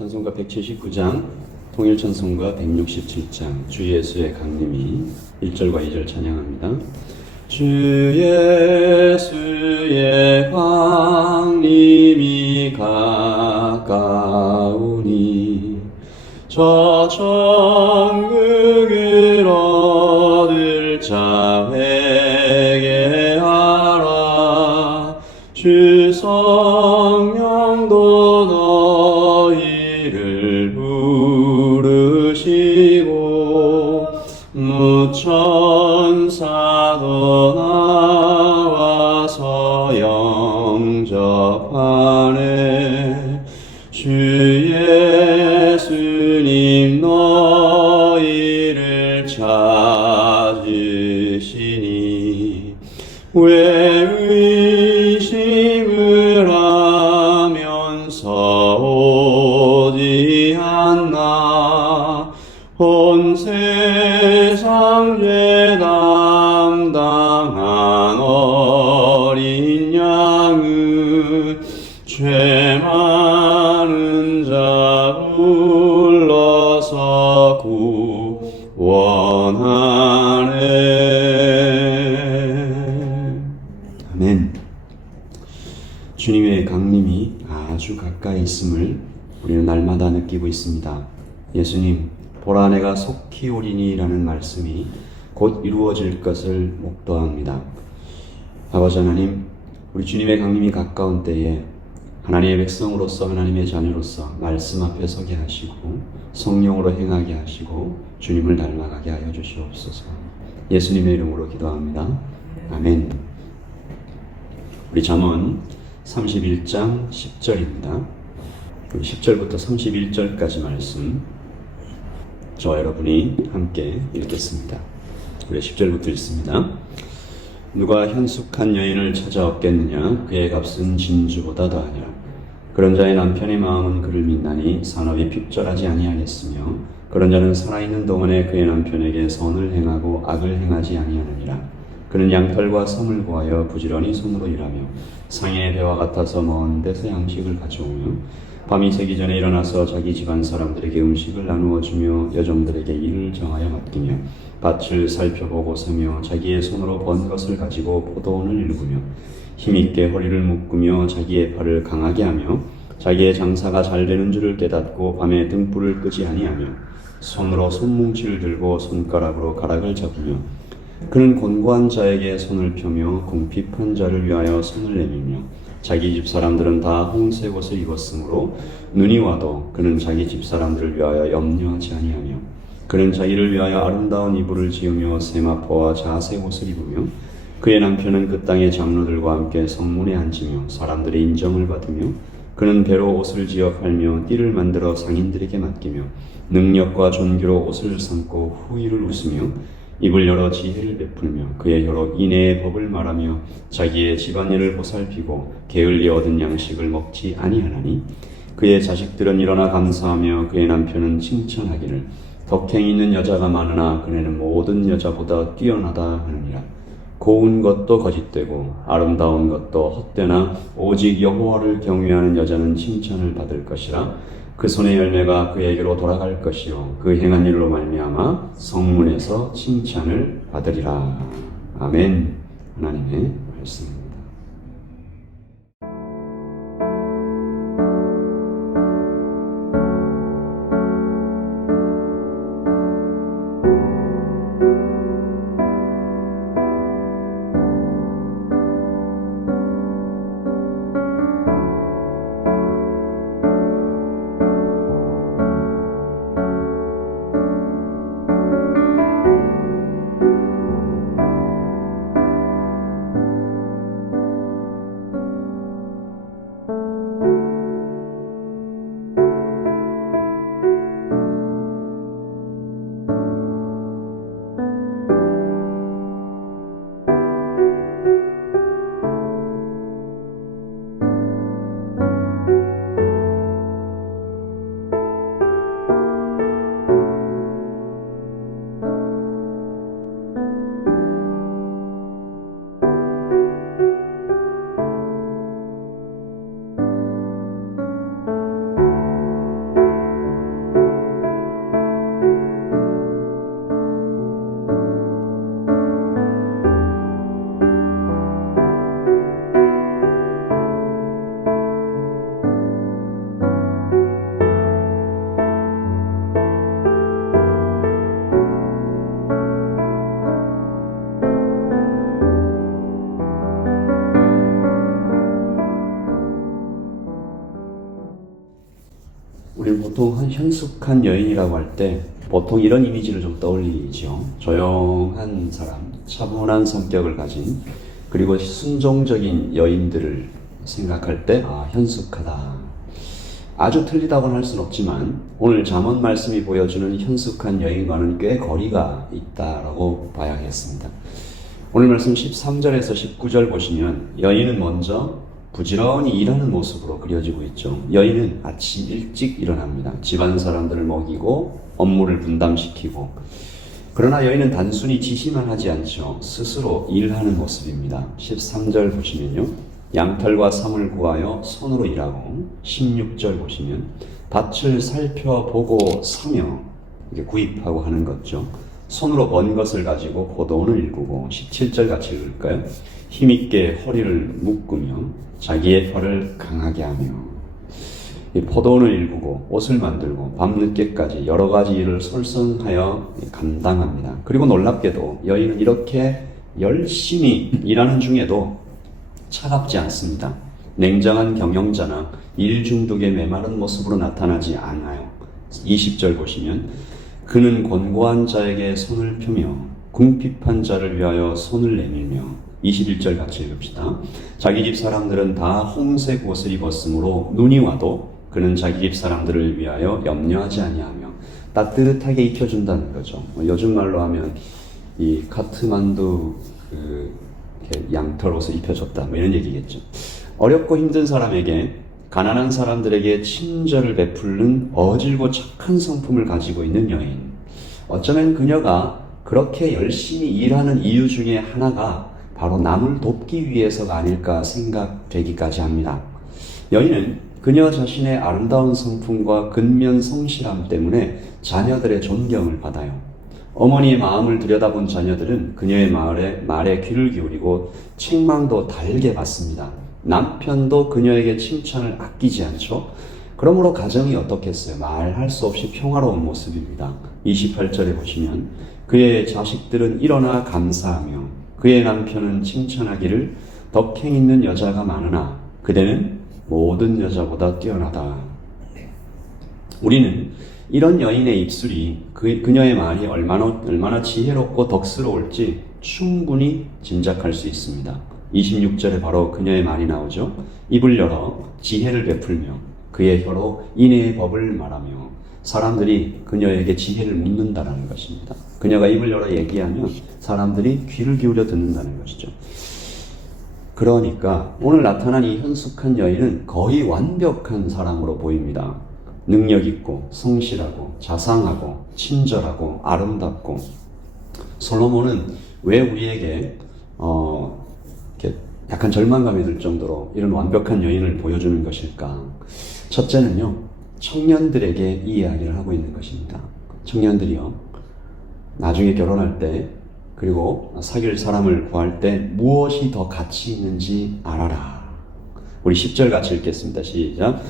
찬송가 179장, 통일 찬송가 167장, 주 예수의 강림이 1절과 2절 찬양합니다. 주 예수의 강림이 가까우니 저 천국을 얻을 자 회개하라 주성 천사도 나 주님의 강림이 아주 가까이 있음을 우리는 날마다 느끼고 있습니다. 예수님, 보라 내가 속히 오리니라는 말씀이 곧 이루어질 것을 목도합니다. 아버지 하나님, 우리 주님의 강림이 가까운 때에 하나님의 백성으로서 하나님의 자녀로서 말씀 앞에 서게 하시고 성령으로 행하게 하시고 주님을 닮아가게 하여 주시옵소서. 예수님의 이름으로 기도합니다. 아멘. 우리 잠언 31장 10절입니다. 10절부터 31절까지 말씀 저 여러분이 함께 읽겠습니다. 우리 10절부터 읽습니다. 누가 현숙한 여인을 찾아 얻겠느냐? 그의 값은 진주보다 더하냐? 그런 자의 남편의 마음은 그를 믿나니 산업이 핍절하지 아니하겠으며 그런 자는 살아있는 동안에 그의 남편에게 선을 행하고 악을 행하지 아니하느니라 그는 양털과 섬을 구하여 부지런히 손으로 일하며 상의 배와 같아서 먼 데서 양식을 가져오며 밤이 새기 전에 일어나서 자기 집안 사람들에게 음식을 나누어 주며 여종들에게 일을 정하여 맡기며 밭을 살펴보고 서며 자기의 손으로 번 것을 가지고 포도원을 일구며 힘있게 허리를 묶으며 자기의 팔을 강하게 하며 자기의 장사가 잘 되는 줄을 깨닫고 밤에 등불을 끄지 아니하며 손으로 손뭉치를 들고 손가락으로 가락을 잡으며 그는 곤고한 자에게 손을 펴며 궁핍한 자를 위하여 손을 내밀며 자기 집 사람들은 다 홍색 옷을 입었으므로 눈이 와도 그는 자기 집 사람들을 위하여 염려하지 아니하며 그는 자기를 위하여 아름다운 이불을 지으며 세마포와 자색 옷을 입으며 그의 남편은 그 땅의 장로들과 함께 성문에 앉으며 사람들의 인정을 받으며 그는 배로 옷을 지어 팔며 띠를 만들어 상인들에게 맡기며 능력과 존귀로 옷을 삼고 후일을 웃으며 입을 열어 지혜를 베풀며 그의 혀로 인애의 법을 말하며 자기의 집안일을 보살피고 게을리 얻은 양식을 먹지 아니하나니 그의 자식들은 일어나 감사하며 그의 남편은 칭찬하기를 덕행 있는 여자가 많으나 그네는 모든 여자보다 뛰어나다 하느니라. 고운 것도 거짓되고 아름다운 것도 헛되나 오직 여호와를 경외하는 여자는 칭찬을 받을 것이라 그 손의 열매가 그에게로 돌아갈 것이요. 그 행한 일로 말미암아 성문에서 칭찬을 받으리라. 아멘. 하나님의 말씀 보통 한 현숙한 여인이라고 할 때 보통 이런 이미지를 좀 떠올리죠. 조용한 사람, 차분한 성격을 가진 그리고 순종적인 여인들을 생각할 때 아, 현숙하다. 아주 틀리다고는 할 수는 없지만 오늘 잠언 말씀이 보여주는 현숙한 여인과는 꽤 거리가 있다라고 봐야겠습니다. 오늘 말씀 13절에서 19절 보시면 여인은 먼저 부지런히 일하는 모습으로 그려지고 있죠. 여인은 아침 일찍 일어납니다. 집안 사람들을 먹이고 업무를 분담시키고 그러나 여인은 단순히 지시만 하지 않죠. 스스로 일하는 모습입니다. 13절 보시면요. 양털과 삼을 구하여 손으로 일하고 16절 보시면 밭을 살펴보고 사며 구입하고 하는 거죠. 손으로 번 것을 가지고 포도원을 일구고 17절 같이 읽을까요? 힘있게 허리를 묶으며 자기의 혀를 강하게 하며 이 포도원을 일구고 옷을 만들고 밤늦게까지 여러 가지 일을 솔선하여 감당합니다. 그리고 놀랍게도 여인은 이렇게 열심히 일하는 중에도 차갑지 않습니다. 냉정한 경영자나 일 중독에 메마른 모습으로 나타나지 않아요. 20절 보시면 그는 곤고한 자에게 손을 펴며 궁핍한 자를 위하여 손을 내밀며 21절 같이 읽읍시다. 자기 집 사람들은 다 홍색 옷을 입었으므로 눈이 와도 그는 자기 집 사람들을 위하여 염려하지 아니하며 따뜻하게 입혀준다는 거죠. 뭐 요즘 말로 하면 이 카트만두 그 양털 옷을 입혀줬다 뭐 이런 얘기겠죠. 어렵고 힘든 사람에게 가난한 사람들에게 친절을 베푸는 어질고 착한 성품을 가지고 있는 여인. 어쩌면 그녀가 그렇게 열심히 일하는 이유 중에 하나가 바로 남을 돕기 위해서가 아닐까 생각되기까지 합니다. 여인은 그녀 자신의 아름다운 성품과 근면 성실함 때문에 자녀들의 존경을 받아요. 어머니의 마음을 들여다본 자녀들은 그녀의 말에, 말에 귀를 기울이고 책망도 달게 받습니다. 남편도 그녀에게 칭찬을 아끼지 않죠. 그러므로 가정이 어떻겠어요? 말할 수 없이 평화로운 모습입니다. 28절에 보시면 그의 자식들은 일어나 감사하며 그의 남편은 칭찬하기를 덕행 있는 여자가 많으나 그대는 모든 여자보다 뛰어나다. 우리는 이런 여인의 입술이 그, 그녀의 말이 얼마나, 얼마나 지혜롭고 덕스러울지 충분히 짐작할 수 있습니다. 26절에 바로 그녀의 말이 나오죠. 입을 열어 지혜를 베풀며 그의 혀로 인애의 법을 말하며 사람들이 그녀에게 지혜를 묻는다라는 것입니다. 그녀가 입을 열어 얘기하면 사람들이 귀를 기울여 듣는다는 것이죠. 그러니까 오늘 나타난 이 현숙한 여인은 거의 완벽한 사람으로 보입니다. 능력 있고 성실하고 자상하고 친절하고 아름답고 솔로몬은 왜 우리에게 어 이렇게 약간 절망감이 들 정도로 이런 완벽한 여인을 보여주는 것일까? 첫째는요 청년들에게 이 이야기를 하고 있는 것입니다. 청년들이요 나중에 결혼할 때 그리고 사귈 사람을 구할 때 무엇이 더 가치 있는지 알아라. 우리 10절 같이 읽겠습니다. 시작.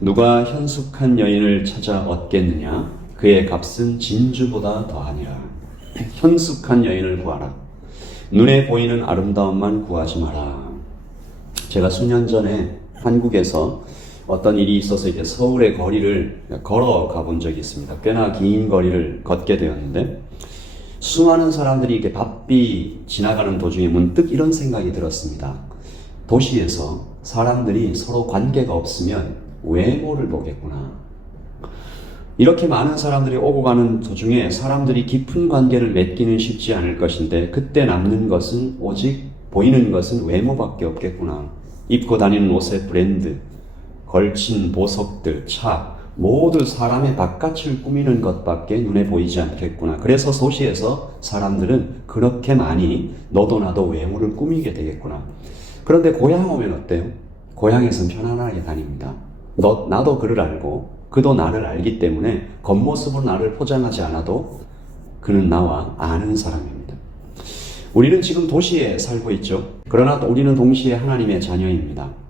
누가 현숙한 여인을 찾아 얻겠느냐? 그의 값은 진주보다 더하니라. 현숙한 여인을 구하라. 눈에 보이는 아름다움만 구하지 마라. 제가 수년 전에 한국에서 어떤 일이 있어서 이제 서울의 거리를 걸어가 본 적이 있습니다. 꽤나 긴 거리를 걷게 되었는데 수많은 사람들이 이렇게 바삐 지나가는 도중에 문득 이런 생각이 들었습니다. 도시에서 사람들이 서로 관계가 없으면 외모를 보겠구나. 이렇게 많은 사람들이 오고 가는 도중에 사람들이 깊은 관계를 맺기는 쉽지 않을 것인데 그때 남는 것은 오직 보이는 것은 외모밖에 없겠구나. 입고 다니는 옷의 브랜드, 걸친 보석들, 차, 모두 사람의 바깥을 꾸미는 것밖에 눈에 보이지 않겠구나. 그래서 소시에서 사람들은 그렇게 많이 너도 나도 외모를 꾸미게 되겠구나. 그런데 고향 오면 어때요? 고향에선 편안하게 다닙니다. 너, 나도 그를 알고 그도 나를 알기 때문에 겉모습으로 나를 포장하지 않아도 그는 나와 아는 사람입니다. 우리는 지금 도시에 살고 있죠. 그러나 우리는 동시에 하나님의 자녀입니다.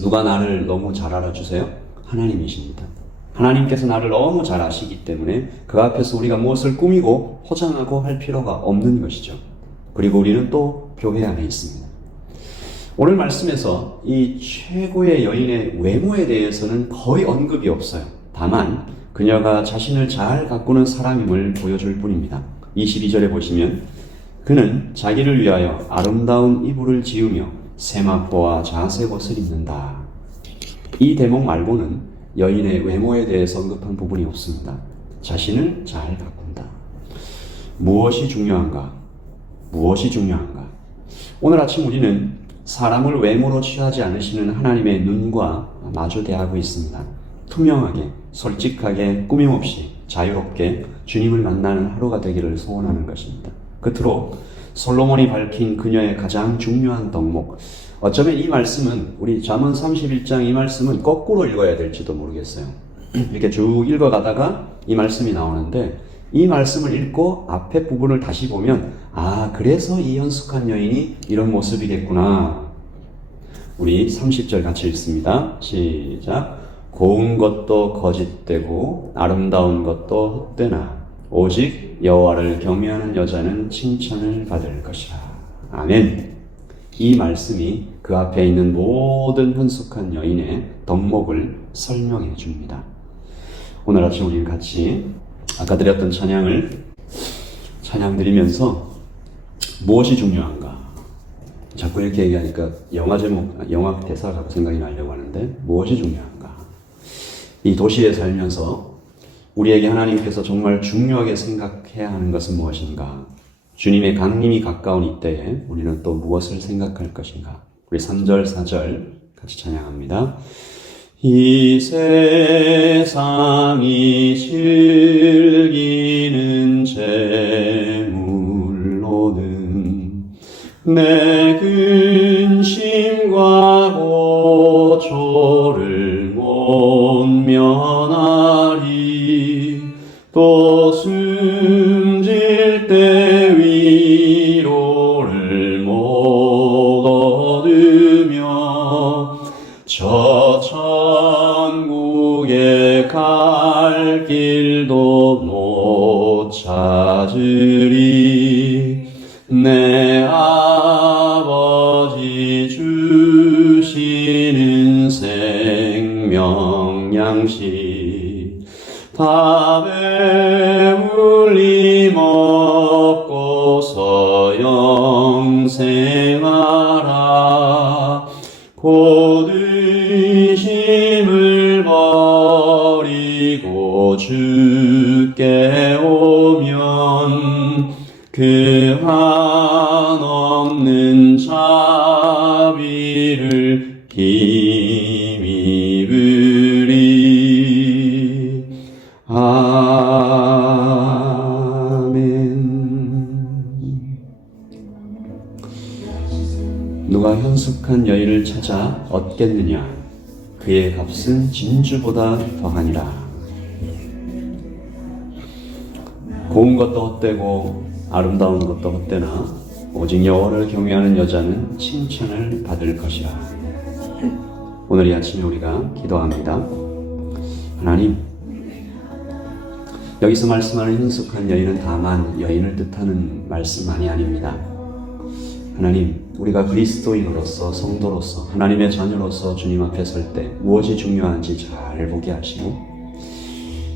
누가 나를 너무 잘 알아주세요? 하나님이십니다. 하나님께서 나를 너무 잘 아시기 때문에 그 앞에서 우리가 무엇을 꾸미고 포장하고 할 필요가 없는 것이죠. 그리고 우리는 또 교회 안에 있습니다. 오늘 말씀에서 이 최고의 여인의 외모에 대해서는 거의 언급이 없어요. 다만 그녀가 자신을 잘 가꾸는 사람임을 보여줄 뿐입니다. 22절에 보시면 그는 자기를 위하여 아름다운 이불을 지으며 세마포와 자색 옷을 입는다. 이 대목 말고는 여인의 외모에 대해서 언급한 부분이 없습니다. 자신을 잘 가꾼다. 무엇이 중요한가? 무엇이 중요한가? 오늘 아침 우리는 사람을 외모로 취하지 않으시는 하나님의 눈과 마주 대하고 있습니다. 투명하게, 솔직하게, 꾸밈없이, 자유롭게 주님을 만나는 하루가 되기를 소원하는 것입니다. 끝으로 솔로몬이 밝힌 그녀의 가장 중요한 덕목. 어쩌면 이 말씀은 우리 잠언 31장 이 말씀은 거꾸로 읽어야 될지도 모르겠어요. 이렇게 쭉 읽어가다가 이 말씀이 나오는데 이 말씀을 읽고 앞에 부분을 다시 보면 아 그래서 이 현숙한 여인이 이런 모습이겠구나. 우리 30절 같이 읽습니다. 시작. 고운 것도 거짓되고 아름다운 것도 헛되나 오직 여호와를 경외하는 여자는 칭찬을 받을 것이라. 아멘. 이 말씀이 그 앞에 있는 모든 현숙한 여인의 덕목을 설명해 줍니다. 오늘 아침 우리는 같이 아까 드렸던 찬양을 찬양 드리면서 무엇이 중요한가? 자꾸 이렇게 얘기하니까 영화 제목, 영화 대사가 생각이 나려고 하는데 무엇이 중요한가? 이 도시에 살면서 우리에게 하나님께서 정말 중요하게 생각해야 하는 것은 무엇인가? 주님의 강림이 가까운 이때에 우리는 또 무엇을 생각할 것인가? 우리 3절, 4절 같이 찬양합니다. 이 세상이 즐기는 재물로는 내근 양식. 다 배불리 먹고 누가 현숙한 여인을 찾아 얻겠느냐 그의 값은 진주보다 더하니라 고운 것도 헛되고 아름다운 것도 헛되나 오직 여호와를 경외하는 여자는 칭찬을 받을 것이라. 오늘 이 아침에 우리가 기도합니다. 하나님, 여기서 말씀하는 현숙한 여인은 다만 여인을 뜻하는 말씀만이 아닙니다. 하나님, 우리가 그리스도인으로서 성도로서 하나님의 자녀로서 주님 앞에 설 때 무엇이 중요한지 잘 보게 하시고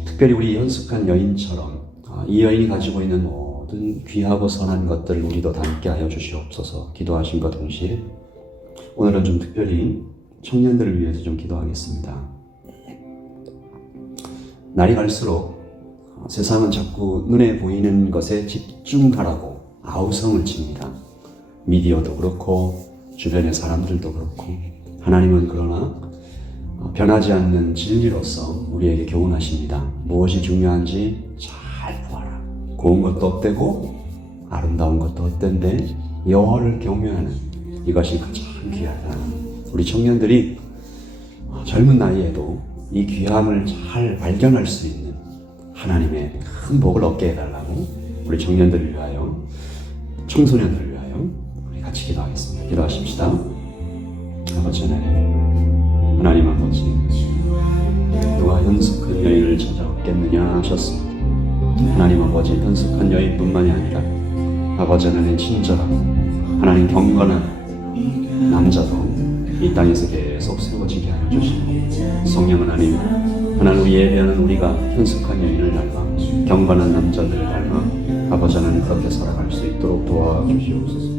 특별히 우리 현숙한 여인처럼 아, 이 여인이 가지고 있는 모든 귀하고 선한 것들을 우리도 담게 하여 주시옵소서 기도하신 것 동시에 오늘은 좀 특별히 청년들을 위해서 좀 기도하겠습니다. 날이 갈수록 어, 세상은 자꾸 눈에 보이는 것에 집중하라고 아우성을 칩니다. 미디어도 그렇고 주변의 사람들도 그렇고 하나님은 그러나 어, 변하지 않는 진리로서 우리에게 교훈하십니다. 무엇이 중요한지 잘 보아라. 고운 것도 헛되고 아름다운 것도 헛된데 여호와를 경외하는 이것이 가장 귀하다. 우리 청년들이 어, 젊은 나이에도 이 귀함을 잘 발견할 수 있는 하나님의 큰 복을 얻게 해달라고 우리 청년들을 위하여 청소년들을 위하여 같이 기도하겠습니다. 기도하십시다. 아버지 하나님, 하나님 아버지, 누가 현숙한 여인을 찾아왔겠느냐 하셨습니다. 하나님 아버지 현숙한 여인뿐만이 아니라 아버지 하나님 친절하고 하나님 경건한 남자도 이 땅에서 계속 세워지게 하여 주시고 성령 하나님 하나님 예배하는 우리가 현숙한 여인을 닮아 경건한 남자들을 닮아 아버지 하나님 그렇게 살아갈 수 있도록 도와주시옵소서